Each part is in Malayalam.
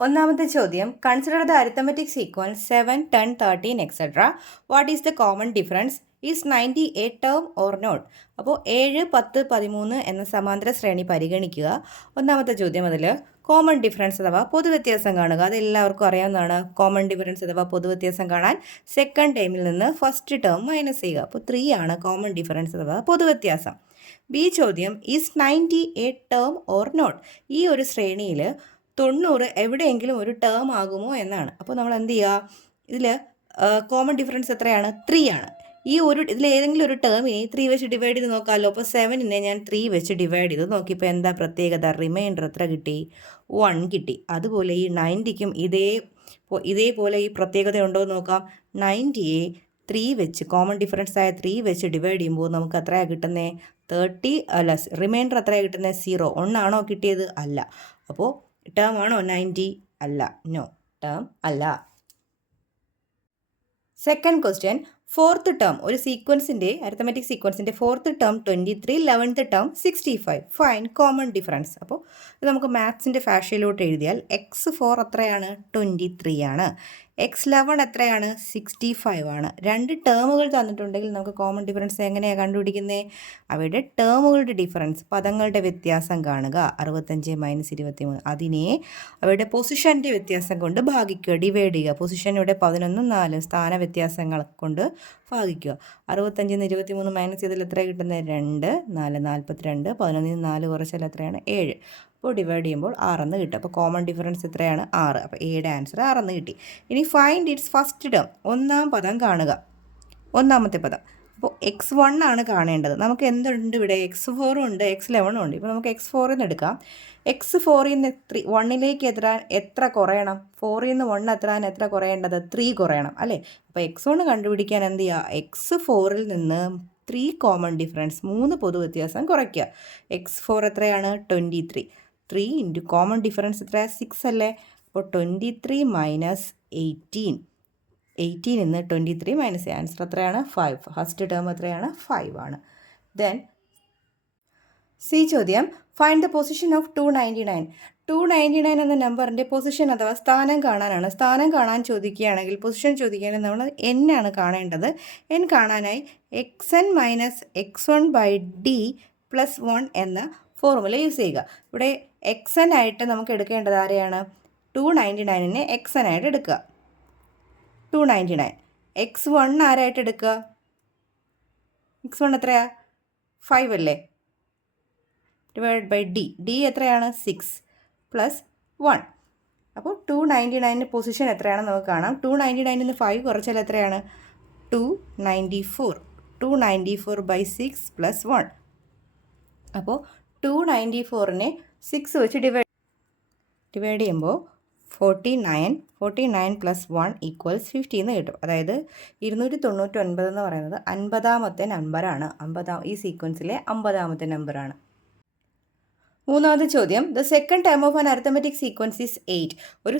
ഒന്നാമത്തെ ചോദ്യം, consider the arithmetic sequence 7, 10, 13 etcetera. What is the common difference? Is 90 a term or not? അപ്പോൾ 7, 10, 13 എന്ന സമാന്തര ശ്രേണി പരിഗണിക്കുക. ഒന്നാമത്തെ ചോദ്യം അതിൽ കോമൺ ഡിഫറൻസ് അഥവാ പൊതുവ്യത്യാസം കാണുക. അത് എല്ലാവർക്കും അറിയാവുന്നതാണ്. കോമൺ ഡിഫറൻസ് അഥവാ പൊതുവ്യത്യാസം കാണാൻ സെക്കൻഡ് ടേമിൽ നിന്ന് ഫസ്റ്റ് ടേം മൈനസ് ചെയ്യുക. അപ്പോൾ 3 ആണ് കോമൺ ഡിഫറൻസ് അഥവാ പൊതുവ്യത്യാസം. ബി ചോദ്യം, is 90 a term or not? ഈ ഒരു ശ്രേണിയിൽ 90 എവിടെയെങ്കിലും ഒരു ടേം ആകുമോ എന്നാണ്. അപ്പോൾ നമ്മൾ എന്ത് ചെയ്യുക? ഇതിൽ കോമൺ ഡിഫറൻസ് എത്രയാണ്? 3 ആണ്. ഇതിൽ ഏതെങ്കിലും ഒരു ടേമിനെ 3 വെച്ച് ഡിവൈഡ് ചെയ്ത് നോക്കാമല്ലോ. അപ്പോൾ 7നെ ഞാൻ 3 വെച്ച് ഡിവൈഡ് ചെയ്ത് നോക്കിയപ്പോൾ എന്താ പ്രത്യേകത? റിമൈൻഡർ എത്ര കിട്ടി? 1 കിട്ടി. അതുപോലെ ഈ 90ക്കും ഇതേപോലെ ഈ പ്രത്യേകത ഉണ്ടോ എന്ന് നോക്കാം. 90യെ 3 വെച്ച് കോമൺ ഡിഫറൻസ് ആയ 3 വെച്ച് ഡിവൈഡ് ചെയ്യുമ്പോൾ നമുക്ക് എത്രയാണ് കിട്ടുന്നത്? 30 അല്ല, റിമൈൻഡർ എത്രയാണ് കിട്ടുന്നത്? 0. 1 ആണോ കിട്ടിയത്? അല്ല. അപ്പോൾ ടേം ആണോ 90? അല്ല. നോ, ടേം അല്ല. സെക്കൻഡ് ക്വസ്റ്റ്യൻ, ഫോർത്ത് ടേം ഒരു സീക്വൻസിൻ്റെ അരിത്തമെറ്റിക് സീക്വൻസിൻ്റെ fourth term 23, 11th term 65. Find common difference. അപ്പോൾ ഇത് നമുക്ക് മാത്സിൻ്റെ ഫാഷയിലോട്ട് എഴുതിയാൽ x4 എത്രയാണ്? 23 ആണ്. x11 എത്രയാണ്? 65 ആണ്. 2 ടേമുകൾ തന്നിട്ടുണ്ടെങ്കിൽ നമുക്ക് കോമൺ ഡിഫറൻസ് എങ്ങനെയാണ് കണ്ടുപിടിക്കുന്നത്? അവയുടെ ടേമുകളുടെ ഡിഫറൻസ്, പദങ്ങളുടെ വ്യത്യാസം കാണുക. 65 - 23. അതിനെ അവയുടെ പൊസിഷൻ്റെ വ്യത്യാസം കൊണ്ട് ഭാഗിക്കുക, ഡിവൈഡ് ചെയ്യുക. പൊസിഷൻ ഇവിടെ 11ഉം 4ഉം സ്ഥാന വ്യത്യാസങ്ങൾ കൊണ്ട് ഭാഗിക്കുക. 65 - 23 മൈനസ് ചെയ്താൽ എത്ര കിട്ടുന്നത്? 2, 4, 42. 11 4 കുറച്ചാൽ എത്രയാണ്? 7. അപ്പോൾ ഡിവൈഡ് ചെയ്യുമ്പോൾ 6 കിട്ടും. അപ്പോൾ കോമൺ ഡിഫറൻസ് എത്രയാണ്? 6. അപ്പോൾ എയുടെ ആൻസർ 6 കിട്ടി. ഇനി ഫൈൻഡ് ഇറ്റ്സ് ഫസ്റ്റ് ടേം, ഒന്നാം പദം കാണുക. ഒന്നാമത്തെ പദം. അപ്പോൾ x1 ആണ് കാണേണ്ടത്. നമുക്ക് എന്തുണ്ട് ഇവിടെ? x4 ഉണ്ട്, x11 ഉണ്ട്. ഇപ്പോൾ നമുക്ക് x4 നിന്ന് എടുക്കാം. x4 നിന്ന് 1ലേക്ക് എത്ര കുറയണം? 4 നിന്ന് 1 എത്ര കുറയേണ്ടത്? 3 കുറയണം അല്ലേ? അപ്പോൾ x1 കണ്ടുപിടിക്കാൻ എന്ത് ചെയ്യുക? x4ൽ നിന്ന് 3 കോമൺ ഡിഫറൻസ്, 3 പൊതു വ്യത്യാസം കുറയ്ക്കുക. x4 എത്രയാണ്? 23. 3 ഇൻറ്റു കോമൺ ഡിഫറൻസ് എത്രയാണ്? 6 അല്ലേ? അപ്പോൾ 23 മൈനസ് 18. 18 നിന്ന് 23 മൈനസ് ആൻസർ എത്രയാണ്? 5. ഫസ്റ്റ് ടേം എത്രയാണ്? 5 ആണ്. ദെൻ സി ചോദ്യം, ഫൈൻഡ് ദ പൊസിഷൻ ഓഫ് 299. 299 എന്ന നമ്പറിൻ്റെ പൊസിഷൻ അഥവാ സ്ഥാനം കാണാനാണ്. സ്ഥാനം കാണാൻ ചോദിക്കുകയാണെങ്കിൽ, പൊസിഷൻ ചോദിക്കുകയാണെങ്കിൽ നമ്മൾ n ആണ് കാണേണ്ടത്. n കാണാനായി xn - x1/d + 1 എന്ന ഫോർമുല യൂസ് ചെയ്യുക. ഇവിടെ xn ആയിട്ട് നമുക്ക് എടുക്കേണ്ടത് ആരെയാണ്? 299നെ xn ആയിട്ട് എടുക്കുക. 299. x1 ആരായിട്ട് എടുക്കുക? x1 എത്രയാ? 5 അല്ലേ? ഡിവൈഡ് ബൈ d എത്രയാണ്? 6 + 1. അപ്പോൾ 299 പൊസിഷൻ എത്രയാണെന്ന് നമുക്ക് കാണാം. 299 നിന്ന് 5 കുറച്ചാൽ എത്രയാണ്? 294. 294/6 + 1. അപ്പോൾ 294നെ 6 വെച്ച് ഡിവൈഡ് ചെയ്യുമ്പോൾ 49 + 1 = 50 എന്ന് കിട്ടും. അതായത് 299 എന്ന് പറയുന്നത് 50ാമത്തെ നമ്പറാണ്. ഈ സീക്വൻസിലെ 50ാമത്തെ നമ്പറാണ്. മൂന്നാമത്തെ ചോദ്യം, the second term of an arithmetic sequence is 8. ഒരു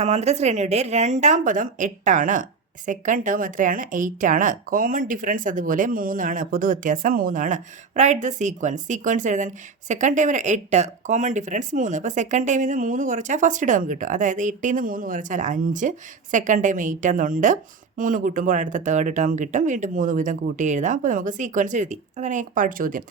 സമാന്തര ശ്രേണിയുടെ രണ്ടാം പദം 8 ആണ്. സെക്കൻഡ് ടേം എത്രയാണ്? 8 ആണ്. കോമൺ ഡിഫറൻസ് അതുപോലെ 3 ആണ്. പൊതു വ്യത്യാസം 3 ആണ്. റൈറ്റ് ദ സീക്വൻസ് എഴുതാൻ സെക്കൻഡ് ടേമിന് 8, കോമൺ ഡിഫറൻസ് 3. അപ്പോൾ സെക്കൻഡ് ടൈമിൽ നിന്ന് 3 കുറച്ചാൽ ഫസ്റ്റ് ടേം കിട്ടും. അതായത് 8ൽ നിന്ന് 3 കുറച്ചാൽ 5. സെക്കൻഡ് ടൈം 8 എന്നുണ്ട്. 3 കൂട്ടുമ്പോൾ അടുത്ത തേർഡ് ടേം കിട്ടും. വീണ്ടും 3 വീതം കൂട്ടി എഴുതാം. അപ്പോൾ നമുക്ക് സീക്വൻസ് എഴുതി. അതാണ് എ പാർട്ട് ചോദ്യം.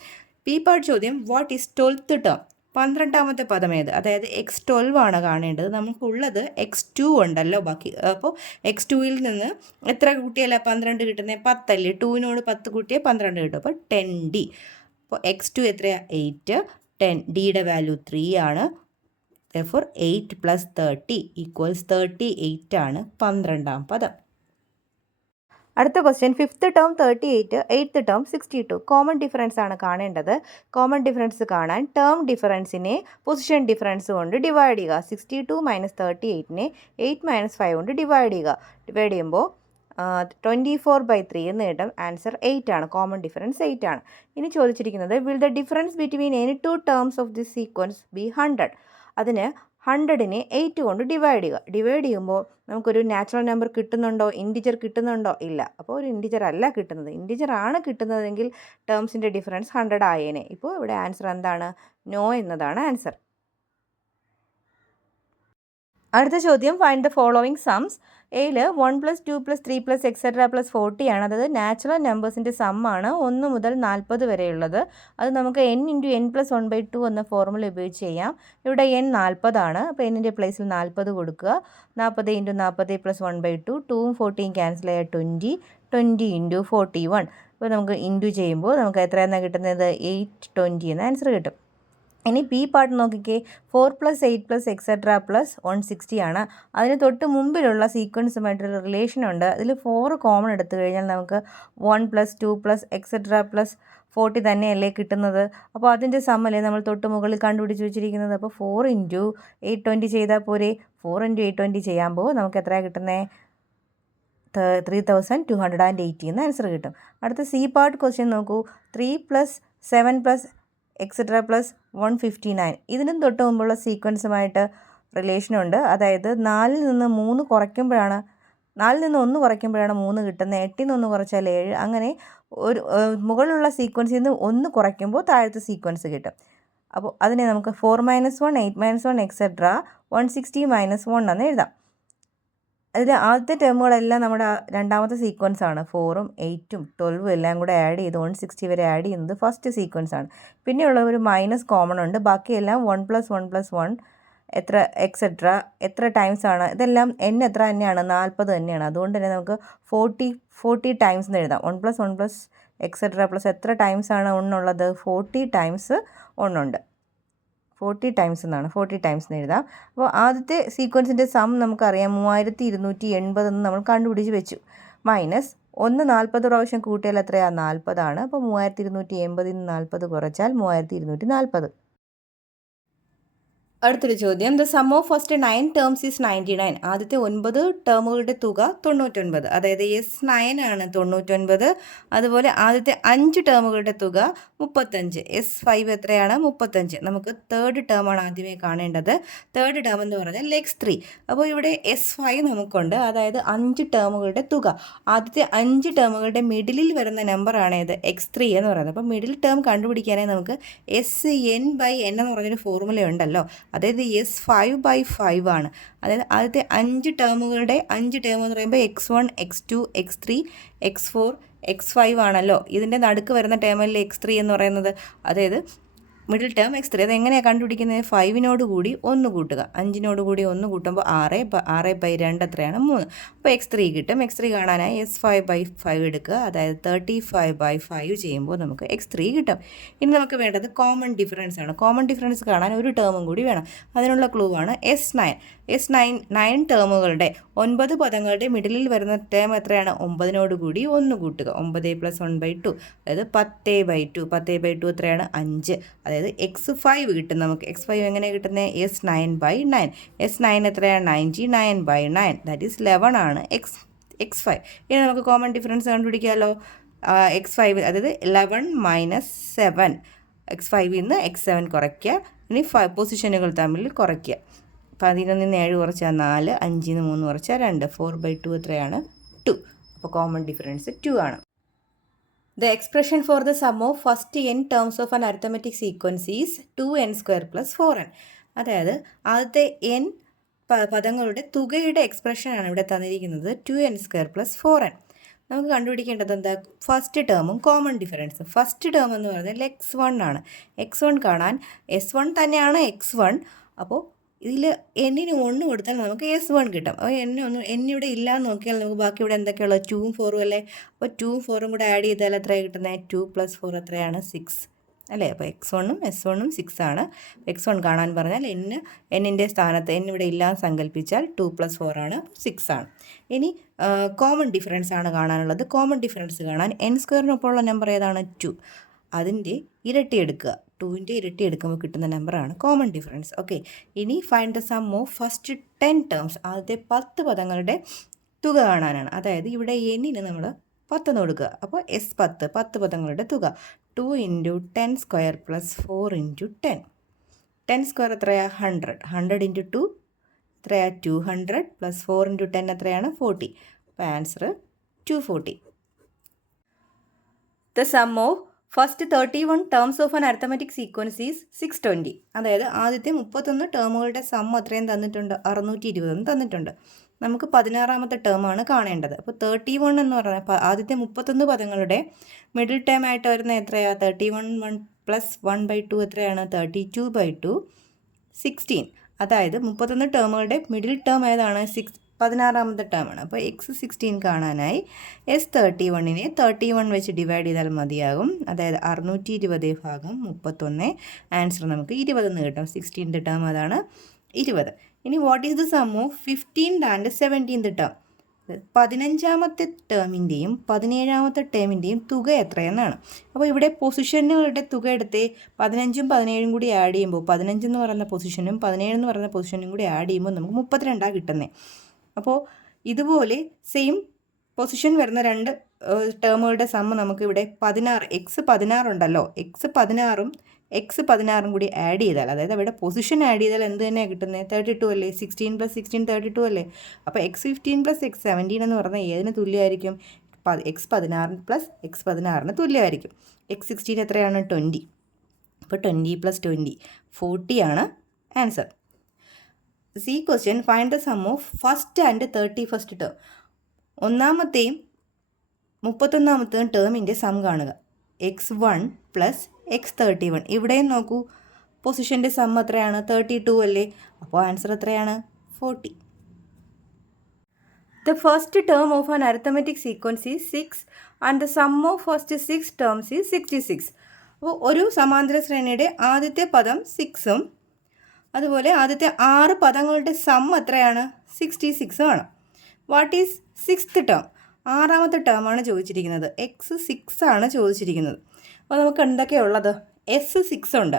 ബി പാർട്ട് ചോദ്യം, വാട്ട് ഈസ് 12th ടേം? 12ാമത്തെ പദം ഏത്? അതായത് x12 ആണ് കാണേണ്ടത്. നമുക്കുള്ളത് x2 ഉണ്ടല്ലോ ബാക്കി. അപ്പോൾ x2ൽ നിന്ന് എത്ര കൂട്ടിയല്ല 12 കിട്ടുന്നത്? 10 അല്ലേ? 2നോട് 10 കൂട്ടിയാൽ 12 കിട്ടും. അപ്പോൾ 10d. അപ്പോൾ x2 എത്രയാണ്? 8. 10. ഡിയുടെ വാല്യൂ 3 ആണ്. therefore 8 + 30 = 38 ആണ് 12ാം പദം. അടുത്ത question, 5th term 38, 8th term 62. Common difference ആണ് കാണേണ്ടത്. കോമൺ ഡിഫറൻസ് കാണാൻ ടേം ഡിഫറൻസിനെ പൊസിഷൻ ഡിഫറൻസ് കൊണ്ട് ഡിവൈഡ് ചെയ്യുക. 62 - 38നെ 8 - 5 കൊണ്ട് ഡിവൈഡ് ചെയ്യുക. ഡിവൈഡ് ചെയ്യുമ്പോൾ 24/3 എന്ന് കിട്ടും. ആൻസർ 8 ആണ്. കോമൺ ഡിഫറൻസ് 8 ആണ്. ഇനി ചോദിച്ചിരിക്കുന്നത്, will the difference between any 2 terms of this sequence B 100? അതിന് 100നെ 8 കൊണ്ട് ഡിവൈഡ് ചെയ്യുക. ഡിവൈഡ് ചെയ്യുമ്പോൾ നമുക്കൊരു നാച്ചുറൽ നമ്പർ കിട്ടുന്നുണ്ടോ? ഇൻറ്റിജർ കിട്ടുന്നുണ്ടോ? ഇല്ല. അപ്പോൾ ഒരു ഇൻറ്റിജർ അല്ല കിട്ടുന്നത്. ഇൻറ്റിജർ ആണ് കിട്ടുന്നതെങ്കിൽ ടേംസിൻ്റെ ഡിഫറൻസ് 100 ആയേനെ. ഇപ്പോൾ ഇവിടെ ആൻസർ എന്താണ്? നോ എന്നതാണ് ആൻസർ. അടുത്ത ചോദ്യം ഫൈൻഡ് ദ ഫോളോവിങ് സംസ്. എയിൽ 1 + 2 + 3 + എക്സെട്ര +40 ആണ്. അതായത് നാച്ചുറൽ നമ്പേഴ്സിൻ്റെ സമ്മാണ് 1 മുതൽ 40 വരെയുള്ളത്. അത് നമുക്ക് n × n + 1/2 എന്ന ഫോർമുല ഉപയോഗിച്ച് ചെയ്യാം. ഇവിടെ n 40 ആണ്. അപ്പോൾ എന്നിൻ്റെ പ്ലേസിൽ 40 കൊടുക്കുക. 40 × 40 + 1/2, 2ഉം 40യും ക്യാൻസൽ ചെയ്യുക 20, 20 × 41. അപ്പോൾ നമുക്ക് ഇൻറ്റു ചെയ്യുമ്പോൾ നമുക്ക് എത്രയാണ് കിട്ടുന്നത്? 820 എന്ന ആൻസർ കിട്ടും. ഇനി ബി പാർട്ട് നോക്കിക്കേ. 4 + 8 + എക്സെട്ര +160 ആണ്. അതിന് തൊട്ട് മുമ്പിലുള്ള സീക്വൻസുമായിട്ടൊരു റിലേഷൻ ഉണ്ട്. അതിൽ 4 കോമൺ എടുത്തു കഴിഞ്ഞാൽ നമുക്ക് 1 + 2 + എക്സെട്ര +40 തന്നെയല്ലേ കിട്ടുന്നത്. അപ്പോൾ അതിൻ്റെ സമ്മല്ലേ നമ്മൾ തൊട്ട് മുകളിൽ കണ്ടുപിടിച്ച് വെച്ചിരിക്കുന്നത്. അപ്പോൾ 4 × 820 ചെയ്താൽ പോരെ. 4 × 820 ചെയ്യുമ്പോൾ നമുക്ക് എത്രയാണ് കിട്ടുന്നത്? 3280 എന്ന ആൻസർ കിട്ടും. അടുത്ത സി പാർട്ട് ക്വസ്റ്റ്യൻ നോക്കൂ. 3 + 7 + എക്സെട്ര +159. ഇതിനും തൊട്ട് മുമ്പുള്ള സീക്വൻസുമായിട്ട് റിലേഷനുണ്ട്. അതായത് 4ൽ നിന്ന് 1 കുറയ്ക്കുമ്പോഴാണ് 3 കിട്ടുന്നത്. 8ൽ നിന്ന് 1 കുറച്ചാൽ 7. അങ്ങനെ ഒരു മുകളിലുള്ള സീക്വൻസിൽ നിന്ന് 1 കുറയ്ക്കുമ്പോൾ താഴത്തെ സീക്വൻസ് കിട്ടും. അപ്പോൾ അതിനെ നമുക്ക് 4 - 1, 8 - 1 എക്സെട്ര 160 - 1 എന്ന് എഴുതാം. അതിൽ ആദ്യത്തെ ടേമുകളെല്ലാം നമ്മുടെ രണ്ടാമത്തെ സീക്വൻസ് ആണ്. 4ഉം 8ഉം 12ഉം എല്ലാം കൂടെ ആഡ് ചെയ്ത് 160 വരെ ആഡ് ചെയ്യുന്നത് ഫസ്റ്റ് സീക്വൻസ് ആണ്. പിന്നെയുള്ള ഒരു മൈനസ് കോമൺ ഉണ്ട്. ബാക്കിയെല്ലാം 1 + 1 + 1 എത്ര എക്സെട്ര എത്ര ടൈംസ് ആണ്. ഇതെല്ലാം n എത്ര തന്നെയാണ്? 40 തന്നെയാണ്. അതുകൊണ്ട് തന്നെ നമുക്ക് 40 ടൈംസ് എന്ന് എഴുതാം. 1 + 1 + എക്സെട്ര എത്ര ടൈംസ് ആണ് 1 ഉള്ളത്? 40 ടൈംസ് 1 ഉണ്ട്. 40 ടൈംസ് എന്നാണ്. 40 ടൈംസ് എന്ന് എഴുതാം. അപ്പോൾ ആദ്യത്തെ സീക്വൻസിൻ്റെ സം നമുക്കറിയാം 3280 എന്ന് നമ്മൾ കണ്ടുപിടിച്ച് വെച്ചു. മൈനസ് 1 40 പ്രാവശ്യം കൂട്ടിയാൽ എത്രയാണ്? 40 ആണ്. അപ്പോൾ 3280 നിന്ന് 40 കുറച്ചാൽ 3240. അടുത്തൊരു ചോദ്യം. The sum of first 9 terms is 99. ആദ്യത്തെ 9 ടേമുകളുടെ തുക 99. അതായത് S9 ആണ് 99. അതുപോലെ ആദ്യത്തെ 5 ടേമുകളുടെ തുക 35. S5 എത്രയാണ്? 35. നമുക്ക് തേർഡ് ടേമാണ് ആദ്യമേ കാണേണ്ടത്. തേർഡ് ടേം എന്ന് പറഞ്ഞാൽ x3. അപ്പോൾ ഇവിടെ S5 നമുക്കുണ്ട്. അതായത് 5 ടേമുകളുടെ തുക. ആദ്യത്തെ 5 ടേമുകളുടെ മിഡിലിൽ വരുന്ന നമ്പറാണ് ഇത് x3 എന്ന് പറയുന്നത്. അപ്പോൾ മിഡിൽ ടേം കണ്ടുപിടിക്കാനായി നമുക്ക് SN/n എന്ന് പറഞ്ഞൊരു ഫോർമുല ഉണ്ടല്ലോ. അതായത് S5/5 ആണ്. അതായത് ആദ്യത്തെ 5 ടേമുകളുടെ 5 ടേം എന്ന് പറയുമ്പോൾ x1, x2, x3, x4, x5 ആണല്ലോ. ഇതിൻ്റെ നടുക്ക് വരുന്ന ടേമല്ലേ x3 എന്ന് പറയുന്നത്. അതായത് മിഡിൽ ടേം x3. അത് എങ്ങനെയാണ് കണ്ടുപിടിക്കുന്നത്? 5നോട് കൂടി 1 കൂട്ടുക. 5നോട് കൂടി 1 കൂട്ടുമ്പോൾ 6/2 എത്രയാണ്? 3. അപ്പോൾ x3 കിട്ടും. x3 കാണാനായി S5/5 എടുക്കുക. അതായത് 35/5 ചെയ്യുമ്പോൾ നമുക്ക് x3 കിട്ടും. ഇനി നമുക്ക് വേണ്ടത് കോമൺ ഡിഫറൻസ് ആണ്. കോമൺ ഡിഫറൻസ് കാണാൻ ഒരു ടേമും കൂടി വേണം. അതിനുള്ള ക്ലൂ ആണ് S9. S9 ടേമുകളുടെ 9 പദങ്ങളുടെ മിഡിലിൽ വരുന്ന ടേം എത്രയാണ്? 9നോട് കൂടി 1 കൂട്ടുക. 9 + 1/2 അതായത് 10/2. 10/2 എത്രയാണ്? 5. അതായത് x5 കിട്ടും നമുക്ക്. x5 എങ്ങനെ കിട്ടുന്നത്? S9/9. S9 എത്രയാണ്? 99/9. ദാറ്റ് ഈസ് 11 ആണ് x5. ഇനി നമുക്ക് കോമൺ ഡിഫറൻസ് കണ്ടുപിടിക്കാമല്ലോ. x5 അതായത് 11 - 7. x5 നിന്ന് x7 കുറയ്ക്കുക. ഇനി പൊസിഷനുകൾ തമ്മിൽ കുറയ്ക്കുക. 11 നിന്ന് 7 കുറച്ചാൽ 4, 5 നിന്ന് 3 കുറച്ചാൽ 2. 4/2 എത്രയാണ്? 2. അപ്പോൾ കോമൺ ഡിഫറൻസ് 2 ആണ്. The expression for the sum of first n terms of an arithmetic sequence is 2n² + 4n. അതായത് ആദ്യത്തെ n പദങ്ങളുടെ തുകയുടെ എക്സ്പ്രഷനാണ് ഇവിടെ തന്നിരിക്കുന്നത്. 2n² + 4n. നമുക്ക് കണ്ടുപിടിക്കേണ്ടത് എന്താ? ഫസ്റ്റ് ടേമും കോമൺ ഡിഫറൻസും. ഫസ്റ്റ് ടേം എന്ന് പറഞ്ഞാൽ x1 ആണ്. x1 കാണാൻ S1 തന്നെയാണ് x1. അപ്പോൾ ഇതിൽ എന്നിന് 1 കൊടുത്താൽ നമുക്ക് S1 കിട്ടും. അപ്പോൾ n ഇവിടെ ഇല്ലയെന്ന് നോക്കിയാൽ നമുക്ക് ബാക്കി ഇവിടെ എന്തൊക്കെയുള്ളത്? 2ഉം 4ഉം അല്ലേ. അപ്പോൾ 2ഉം 4ഉം കൂടെ ആഡ് ചെയ്താൽ എത്രയാണ് കിട്ടുന്നത്? 2 + 4 എത്രയാണ്? 6 അല്ലേ. അപ്പോൾ x1ഉം S1ഉം 6 ആണ്. x1 കാണാൻ പറഞ്ഞാൽ എന്നിൻ്റെ സ്ഥാനത്ത് n ഇവിടെ ഇല്ലാന്ന് സങ്കല്പിച്ചാൽ 2 + 4 ആണ്. 6 ആണ്. ഇനി കോമൺ ഡിഫറൻസ് ആണ് കാണാനുള്ളത്. കോമൺ ഡിഫറൻസ് കാണാൻ n²നൊപ്പമുള്ള നമ്പർ ഏതാണ്? 2. അതിൻ്റെ ഇരട്ടി എടുക്കുക. 2ൻ്റെ ഇരട്ടി എടുക്കുമ്പോൾ കിട്ടുന്ന നമ്പറാണ് കോമൺ ഡിഫറൻസ്. ഓക്കെ. ഇനി find the sum of first 10 terms. ആദ്യത്തെ 10 പദങ്ങളുടെ തുക കാണാനാണ്. അതായത് ഇവിടെ എന്നിന് നമ്മൾ 10 കൊടുക്കുക. അപ്പോൾ S10 10 പദങ്ങളുടെ തുക 2 × 10² + 4 × 10. 10² എത്രയാണ്? 100. 100 × 2 എത്രയാണ്? 200 + 4 × 10 എത്രയാണ്? 40. അപ്പോൾ answer 240. The sum of first 31 terms of an arithmetic sequence is 620. അതായത് ആദ്യത്തെ 31 ടേമുകളുടെ സം അത്രയും തന്നിട്ടുണ്ട്, 620 തന്നിട്ടുണ്ട്. നമുക്ക് 16ാമത്തെ ടേമാണ് കാണേണ്ടത്. അപ്പോൾ 31 എന്ന് പറഞ്ഞാൽ ആദ്യത്തെ 31 പദങ്ങളുടെ മിഡിൽ ടേം ആയിട്ട് വരുന്ന എത്രയാണ്? 31 പ്ലസ് 1/2 എത്രയാണ്? 32/2 16. അതായത് 31 ടേമുകളുടെ മിഡിൽ ടേം ഏതാണ്? 16ാമത്തെ ടേമാണ്. അപ്പോൾ x16 കാണാനായി S31നെ 31 വെച്ച് ഡിവൈഡ് ചെയ്താൽ മതിയാകും. അതായത് 620/31. ആൻസർ നമുക്ക് 20 എന്ന് കിട്ടും. 16th ടേം അതാണ് 20. ഇനി what is the sum of 15th and 17th term? 15ാമത്തെ ടേമിൻ്റെയും 17ാമത്തെ ടേമിൻ്റെയും തുക എത്രയെന്നാണ്. അപ്പോൾ ഇവിടെ പൊസിഷനുകളുടെ തുക എടുത്ത് 15ഉം 17ഉം കൂടി ആഡ് ചെയ്യുമ്പോൾ 15 എന്ന് പറയുന്ന പൊസിഷനും 17 എന്ന് പറയുന്ന പൊസിഷനും കൂടി ആഡ് ചെയ്യുമ്പോൾ നമുക്ക് 32 കിട്ടുന്നത്. അപ്പോൾ ഇതുപോലെ സെയിം പൊസിഷൻ വരുന്ന രണ്ട് ടേമുകളുടെ സമ്മ് നമുക്കിവിടെ 16 x16 ഉണ്ടല്ലോ, x16ഉം x16ഉം കൂടി ആഡ് ചെയ്താൽ, അതായത് അവിടെ പൊസിഷൻ ആഡ് ചെയ്താൽ എന്ത് തന്നെയാണ് കിട്ടുന്നത്? 32 അല്ലേ? 16 + 16 32 അല്ലേ? അപ്പോൾ x15 + x17 എന്ന് പറഞ്ഞാൽ ഏതിന് തുല്യമായിരിക്കും? x16 + x16 തുല്യമായിരിക്കും. x16 എത്രയാണ്? 20. അപ്പോൾ 20 + 20 40 ആണ് answer. C question, find the sum of first and 31st term. ഒന്നാമത്തെയും 31ാമത്തെയും ടേമിൻ്റെ സം കാണുക. x1 + x31. ഇവിടെയും നോക്കൂ, പൊസിഷൻ്റെ സം എത്രയാണ്? 32 അല്ലേ? അപ്പോൾ ആൻസർ എത്രയാണ്? 40. The first term of an arithmetic sequence is 6 and the sum of first 6 terms is 66. അപ്പോൾ ഒരു സമാന്തര ശ്രേണിയുടെ ആദ്യത്തെ പദം 6ഉം അതുപോലെ ആദ്യത്തെ 6 പദങ്ങളുടെ സം എത്രയാണ്? 66 ആണ്. What is 6th term? 6ാമത്തെ ടേമാണ് ചോദിച്ചിരിക്കുന്നത്. x6 ആണ് ചോദിച്ചിരിക്കുന്നത്. അപ്പോൾ നമുക്ക് എന്തൊക്കെയുള്ളത്? s6 ഉണ്ട്.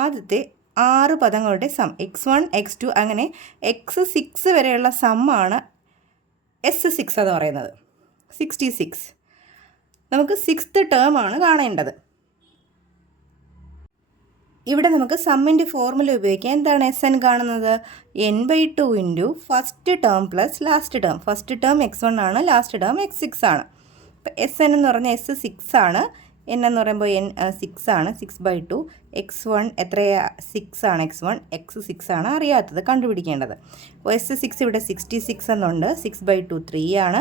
ആദ്യത്തെ 6 പദങ്ങളുടെ സം x1 x2 അങ്ങനെ x6 വരെയുള്ള സമ്മാണ് s6 എന്ന് പറയുന്നത്. 66. നമുക്ക് 6th ടേമാണ് കാണേണ്ടത്. ഇവിടെ നമുക്ക് സമ്മിൻ്റെ ഫോർമുല ഉപയോഗിക്കാം. എന്താണ് എൻ കാണുന്നത്? n/2 into first term plus last term. First term x1 ആണ്, ലാസ്റ്റ് ടേം x6 ആണ്. അപ്പോൾ എൻ എന്ന് പറഞ്ഞാൽ s6 ആണ്, n എന്ന് പറയുമ്പോൾ n6 ആണ്, 6/2. x1 എത്രയാ? 6 ആണ് x1, x6 ആണ് അറിയാത്തത് കണ്ടുപിടിക്കേണ്ടത്. അപ്പോൾ s6 ഇവിടെ 66 എന്നുണ്ട്, 6/2 3 ആണ്,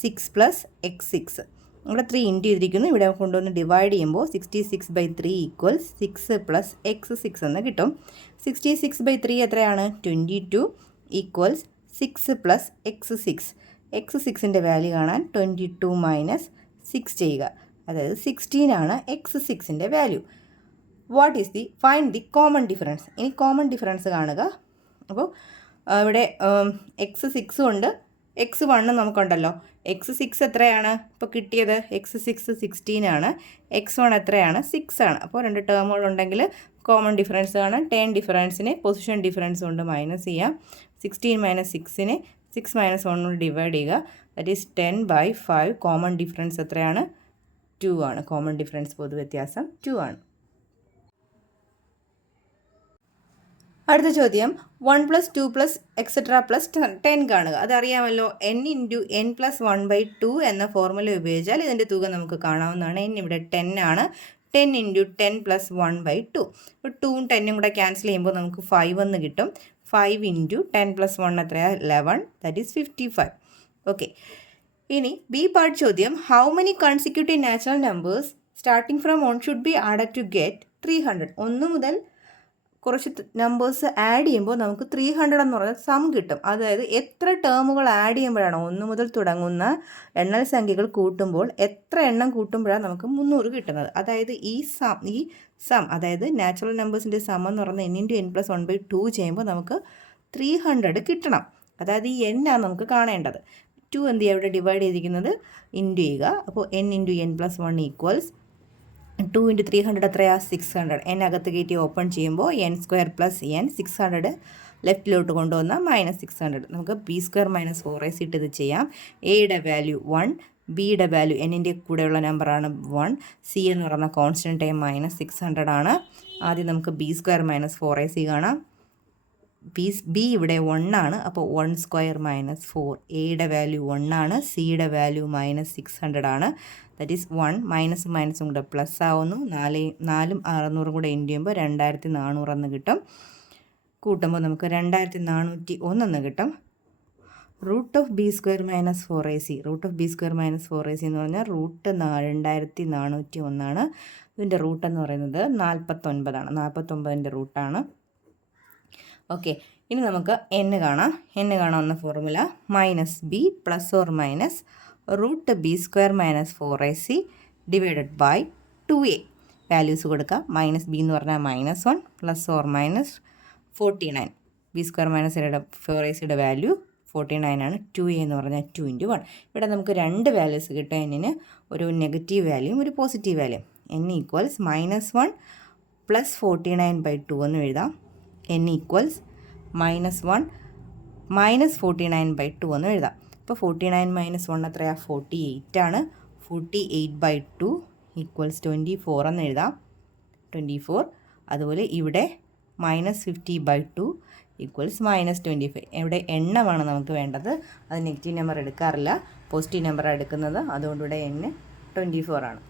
6 + x6. ഇവിടെ 3 ഇൻറ്റു ചെയ്തിരിക്കുന്നു, ഇവിടെ കൊണ്ടുവന്ന് ഡിവൈഡ് ചെയ്യുമ്പോൾ 66/3 = 6 + x6 എന്ന് കിട്ടും. 66/3 എത്രയാണ്? 22 = 6 + x6. x6ൻ്റെ വാല്യൂ കാണാൻ 22 - 6 ചെയ്യുക. അതായത് 16 ആണ് x6ൻ്റെ value. What is find the common difference. ഇനി കോമൺ ഡിഫറൻസ് കാണുക. അപ്പോൾ ഇവിടെ x6 ഉണ്ട്, x1 നമുക്കുണ്ടല്ലോ. x6 എത്രയാണ് ഇപ്പോൾ കിട്ടിയത്? x6 16 ആണ്, x1 എത്രയാണ്? 6 ആണ്. അപ്പോൾ രണ്ട് ടേമുകളുണ്ടെങ്കിൽ കോമൺ ഡിഫറൻസ് കാണാൻ 10 ഡിഫറൻസിനെ പൊസിഷൻ ഡിഫറൻസ് കൊണ്ട് മൈനസ് ചെയ്യാം. 16 - 6നെ 6 - 1 കൊണ്ട് ഡിവൈഡ് ചെയ്യുക. That is 10/5. കോമൺ ഡിഫറൻസ് എത്രയാണ്? 2 ആണ്. കോമൺ ഡിഫറൻസ് പൊതുവ്യത്യാസം 2 ആണ്. അടുത്ത ചോദ്യം, 1 + 2 + etc. + 10 കാണുക. അതറിയാമല്ലോ, n × n + 1/2 എന്ന ഫോർമുല ഉപയോഗിച്ചാൽ ഇതിൻ്റെ തുക നമുക്ക് കാണാവുന്നതാണ്. n ഇവിടെ 10 ആണ്, 10 × 10 + 1/2. ഇപ്പോൾ 2ഉം 10ഉം കൂടെ ക്യാൻസൽ ചെയ്യുമ്പോൾ നമുക്ക് 5 എന്ന് കിട്ടും. 5 × 10 + 1 എത്രയാണ്? 11. That is 55. ഓക്കെ. ഇനി ബി പാർട്ട് ചോദ്യം, how many consecutive natural numbers starting from 1 should be added to get 300. 1 മുതൽ കുറച്ച് നമ്പേഴ്സ് ആഡ് ചെയ്യുമ്പോൾ നമുക്ക് 300 എന്ന് പറയുന്ന സം കിട്ടും. അതായത് എത്ര ടേമുകൾ ആഡ് ചെയ്യുമ്പോഴാണ് 1 മുതൽ തുടങ്ങുന്ന എണ്ണൽ സംഖ്യകൾ കൂട്ടുമ്പോൾ എത്ര എണ്ണം കൂട്ടുമ്പോഴാണ് നമുക്ക് 300 കിട്ടുന്നത്. അതായത് ഈ സം അതായത് നാച്ചുറൽ നമ്പേഴ്സിൻ്റെ സം എന്ന് പറയുന്നത് n × n + 1/2 ചെയ്യുമ്പോൾ നമുക്ക് 300 കിട്ടണം. അതായത് ഈ n ആണ് നമുക്ക് കാണേണ്ടത്. 2 എന്ത് ചെയ്യുക? ഇവിടെ ഡിവൈഡ് ചെയ്തിരിക്കുന്നത് ഇൻറ്റു ചെയ്യുക. അപ്പോൾ n × n + 1 = 2 × 300 എത്രയാ? 600. n അകത്ത് കയറ്റി ഓപ്പൺ ചെയ്യുമ്പോൾ n² + n 600 ലെഫ്റ്റിലോട്ട് കൊണ്ടുവന്നാൽ -600. നമുക്ക് b² - 4ac ഇട്ട് ഇത് ചെയ്യാം. എയുടെ വാല്യൂ 1, ബിയുടെ വാല്യൂ എന്നിൻ്റെ കൂടെയുള്ള നമ്പറാണ് 1, സി എന്ന് പറയുന്ന കോൺസ്റ്റൻറ്റ് ടൈം -600 ആണ്. ആദ്യം നമുക്ക് b² - 4ac കാണാം. ബി ഇവിടെ 1 ആണ്. അപ്പോൾ 1 സ്ക്വയർ മൈനസ് 4, എയുടെ വാല്യൂ 1 ആണ്, സിയുടെ വാല്യൂ -600 ആണ്. ദാറ്റ് ഈസ് 1 മൈനസും കൂടെ പ്ലസ് ആവുന്നു. 4ഉം 600 കൂടെ എൻഡ് ചെയ്യുമ്പോൾ 2400 എന്ന് കിട്ടും. കൂട്ടുമ്പോൾ നമുക്ക് 2401 എന്ന് കിട്ടും. Root of B square minus 4ac, root of B square minus 4ac എന്ന് പറഞ്ഞാൽ റൂട്ട് 2401 ആണ്. ഇതിൻ്റെ റൂട്ട് എന്ന് പറയുന്നത് 49 ആണ്. 49ൻ്റെ റൂട്ടാണ്. ഓക്കെ, ഇനി നമുക്ക് n കാണാവുന്ന formula -b plus or minus root B square minus 4ac divided by 2a. Values കൊടുക്കുക. -b എന്ന് പറഞ്ഞാൽ -1 plus or minus 49. B square minus 4ac value 49 ആണ്. 2a എന്ന് പറഞ്ഞാൽ 2 × 1. ഇവിടെ നമുക്ക് രണ്ട് വാല്യൂസ് കിട്ടും. എന്നിന് ഒരു നെഗറ്റീവ് വാല്യൂയും ഒരു positive value. n equals -1 plus 49/2 എന്ന് എഴുതാം. n ഈക്വൽസ് -1 മൈനസ് 49/2 എന്ന് എഴുതാം. അപ്പോൾ 49 - 1 എത്രയാണ്? 48 ആണ്. 48/2 ഈക്വൽസ് 24 എന്ന് എഴുതാം. 24. അതുപോലെ ഇവിടെ -50/2 ഈക്വൽസ് -25. ഇവിടെ എണ്ണമാണ് നമുക്ക് വേണ്ടത്. അത് നെഗറ്റീവ് നമ്പർ എടുക്കാറില്ല, പോസിറ്റീവ് നമ്പർ എടുക്കുന്നത്. അതുകൊണ്ടിവിടെ n 24 ആണ്.